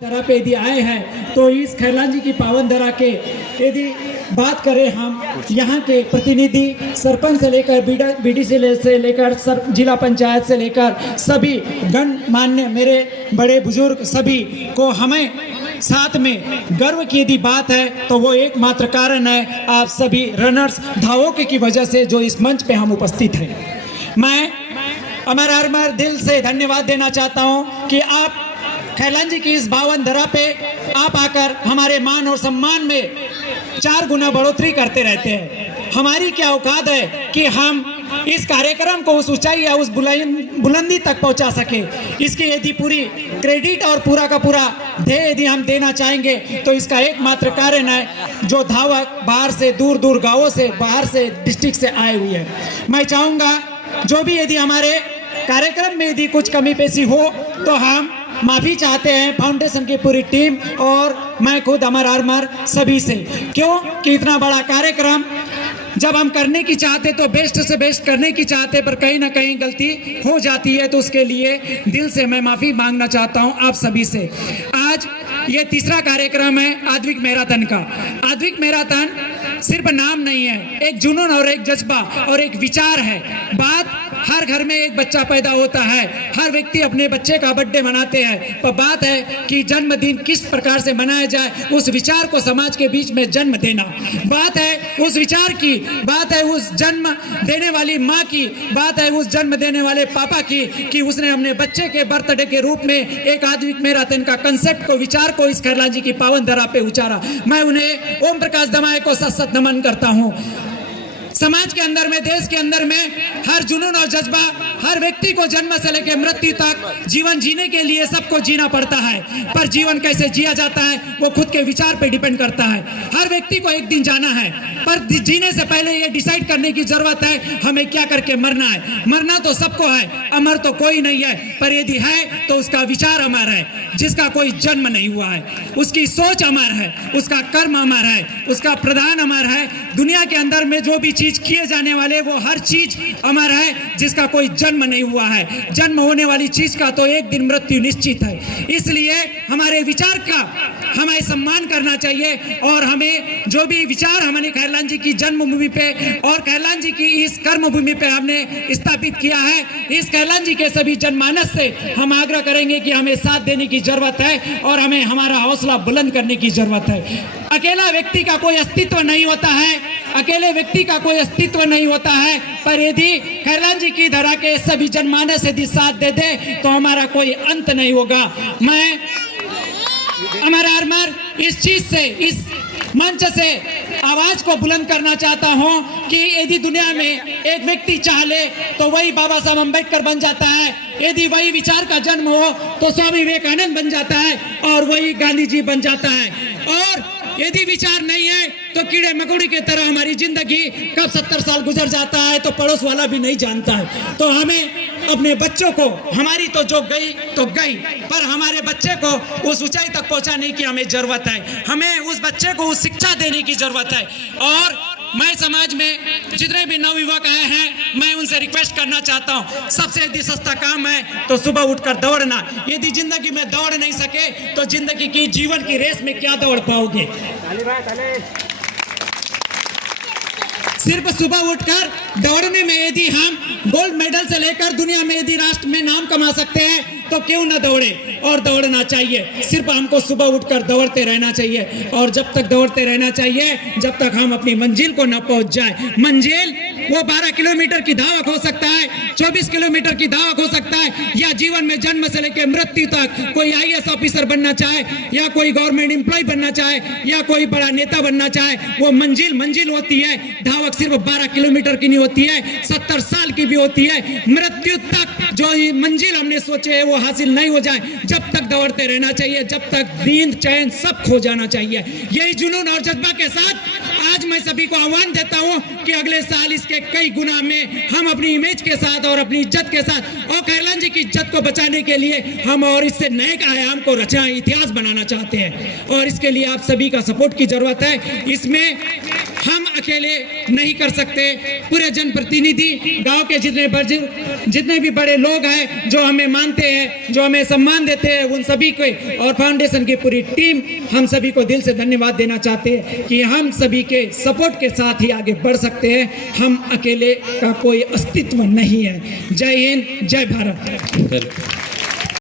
धरा पे यदि आए हैं तो इस खैरलान जी की पावन धरा के यदि बात करें हम यहाँ के प्रतिनिधि सरपंच से लेकर बीडीसी से लेकर जिला पंचायत से लेकर सभी गणमान्य मेरे बड़े बुजुर्ग सभी को हमें साथ में गर्व की यदि बात है तो वो एकमात्र कारण है आप सभी रनर्स धावकों की वजह से जो इस मंच पे हम उपस्थित हैं। मैं अमर दिल से धन्यवाद देना चाहता हूँ कि आप खैरलान जी की इस पावन धरा पे आप आकर हमारे मान और सम्मान में 4 गुना बढ़ोतरी करते रहते हैं। हमारी क्या औकात है कि हम इस कार्यक्रम को उस ऊंचाई या उस बुलंदी तक पहुंचा सके। इसकी यदि पूरी क्रेडिट और पूरा का पूरा ध्येय यदि हम देना चाहेंगे तो इसका एकमात्र कारण है जो धावक बाहर से दूर गांवों से बाहर से डिस्ट्रिक्ट से आए हुए हैं। मैं चाहूँगा जो भी यदि हमारे कार्यक्रम में यदि कुछ कमी पेशी हो तो हम माफ़ी चाहते हैं फाउंडेशन की पूरी टीम और मैं खुद अमर सभी से। क्यों कि इतना बड़ा कार्यक्रम जब हम करने की चाहते तो बेस्ट से बेस्ट करने की चाहते पर कहीं ना कहीं गलती हो जाती है, तो उसके लिए दिल से मैं माफ़ी मांगना चाहता हूं आप सभी से। आज ये तीसरा कार्यक्रम है आद्विक मैराथन का। आद्विक मैराथन सिर्फ नाम नहीं है, एक जुनून और एक जज्बा और एक विचार है। बात हर घर में एक बच्चा पैदा होता है, हर व्यक्ति अपने बच्चे का बर्थडे मनाते हैं, पर बात है कि जन्मदिन किस प्रकार से मनाया जाए, उस विचार को समाज के बीच में जन्म देना। बात है उस विचार की, बात है उस जन्म देने वाली माँ की, बात है उस जन्म देने वाले पापा की कि उसने अपने बच्चे के बर्थडे के रूप में एक आद्विक मैराथन का कंसेप्ट को, विचार को इस खैरलान जी की पावन धरा पे उचारा। मैं उन्हें ओम प्रकाश दमाए को सत सत नमन करता हूँ। समाज के अंदर में, देश के अंदर में हर जुनून और जज्बा हर व्यक्ति को जन्म से लेकर मृत्यु तक जीवन जीने के लिए सबको जीना पड़ता है, पर जीवन कैसे जिया जाता है वो खुद के विचार पे डिपेंड करता है। हर व्यक्ति को एक दिन जाना है, पर जीने से पहले ये डिसाइड करने की जरूरत है हमें क्या करके मरना है। मरना तो सबको है, अमर तो कोई नहीं है, पर यदि है तो उसका विचार अमर है। जिसका कोई जन्म नहीं हुआ है उसकी सोच अमर है, उसका कर्म अमर है, उसका प्रदान अमर है। दुनिया के अंदर में जो भी चीज किए जाने वाले वो हर चीज अमर है। जिसका कोई जन्म नहीं हुआ है, जन्म होने वाली चीज का तो एक दिन मृत्यु निश्चित है। इसलिए हमारे विचार का हमें सम्मान करना चाहिए और हमें जो भी विचार हमने खैरलान जी की जन्मभूमि पे और खैरलान जी की इस कर्मभूमि पे हमने स्थापित किया है, इस खैरलान जी के सभी जनमानस से हम आग्रह करेंगे कि हमें साथ देने की जरूरत है और हमें हमारा हौसला बुलंद करने की जरूरत है। अकेला व्यक्ति का कोई अस्तित्व नहीं होता है, अकेले व्यक्ति का कोई अस्तित्व नहीं होता है, पर यदि खैरलान जी की धरा के सभी जनमानस यदि साथ दे दे तो हमारा कोई अंत नहीं होगा। मैं अमर इस चीज से, इस मंच से आवाज को बुलंद करना चाहता हूं कि यदि दुनिया में एक व्यक्ति चाह ले तो वही बाबा साहब अम्बेडकर बन जाता है, यदि वही विचार का जन्म हो तो स्वामी विवेकानंद बन जाता है और वही गांधी जी बन जाता है। और यदि विचार नहीं है तो कीड़े मकोड़े की तरह हमारी जिंदगी कब 70 साल गुजर जाता है तो पड़ोस वाला भी नहीं जानता है। तो हमें अपने बच्चों को, हमारी तो जो गई तो गई, पर हमारे बच्चे को उस ऊंचाई तक पहुंचाने की हमें जरूरत है। हमें उस बच्चे को उस शिक्षा देने की जरूरत है। और मैं समाज में जितने भी नवयुवक आए हैं मैं उनसे रिक्वेस्ट करना चाहता हूं, सबसे यदि सस्ता काम है तो सुबह उठकर दौड़ना। यदि जिंदगी में दौड़ नहीं सके तो जिंदगी की, जीवन की रेस में क्या दौड़ पाओगे। सिर्फ सुबह उठकर दौड़ने में यदि हम गोल्ड मेडल से लेकर दुनिया में यदि राष्ट्र में नाम कमा सकते हैं तो क्यों न दौड़े, और दौड़ना चाहिए। सिर्फ हमको सुबह उठकर दौड़ते रहना चाहिए और जब तक दौड़ते रहना चाहिए जब तक हम अपनी मंजिल को न पहुंच जाए। मंजिल वो 12 किलोमीटर की धावक हो सकता है, 24 किलोमीटर की धावक हो सकता है, या जीवन में जन्म से लेकर मृत्यु तक कोई IAS ऑफिसर बनना चाहे या कोई गवर्नमेंट एम्प्लॉय बनना चाहे या कोई बड़ा नेता बनना चाहे, वो मंजिल होती है। धावक सिर्फ 12 किलोमीटर की नहीं होती है, 70 साल की भी होती है। मृत्यु तक जो मंजिल हमने सोचे है वो हासिल नहीं हो जाए जब तक दौड़ते रहना चाहिए, जब तक नींद चैन सब खो जाना चाहिए। यही जुनून और जज्बा के साथ आज मैं सभी को आह्वान देता हूं कि अगले साल इसके कई गुना में हम अपनी इमेज के साथ और अपनी इज्जत के साथ और खैरलान जी की इज्जत को बचाने के लिए हम और इससे नए आयाम को रचना, इतिहास बनाना चाहते हैं और इसके लिए आप सभी का सपोर्ट की जरूरत है। इसमें हम अकेले नहीं कर सकते। पूरे जनप्रतिनिधि, गांव के जितने भी बड़े लोग हैं जो हमें मानते हैं, जो हमें सम्मान देते हैं, उन सभी को और फाउंडेशन की पूरी टीम, हम सभी को दिल से धन्यवाद देना चाहते हैं कि हम सभी के सपोर्ट के साथ ही आगे बढ़ सकते हैं। हम अकेले का कोई अस्तित्व नहीं है। जय हिंद, जय भारत।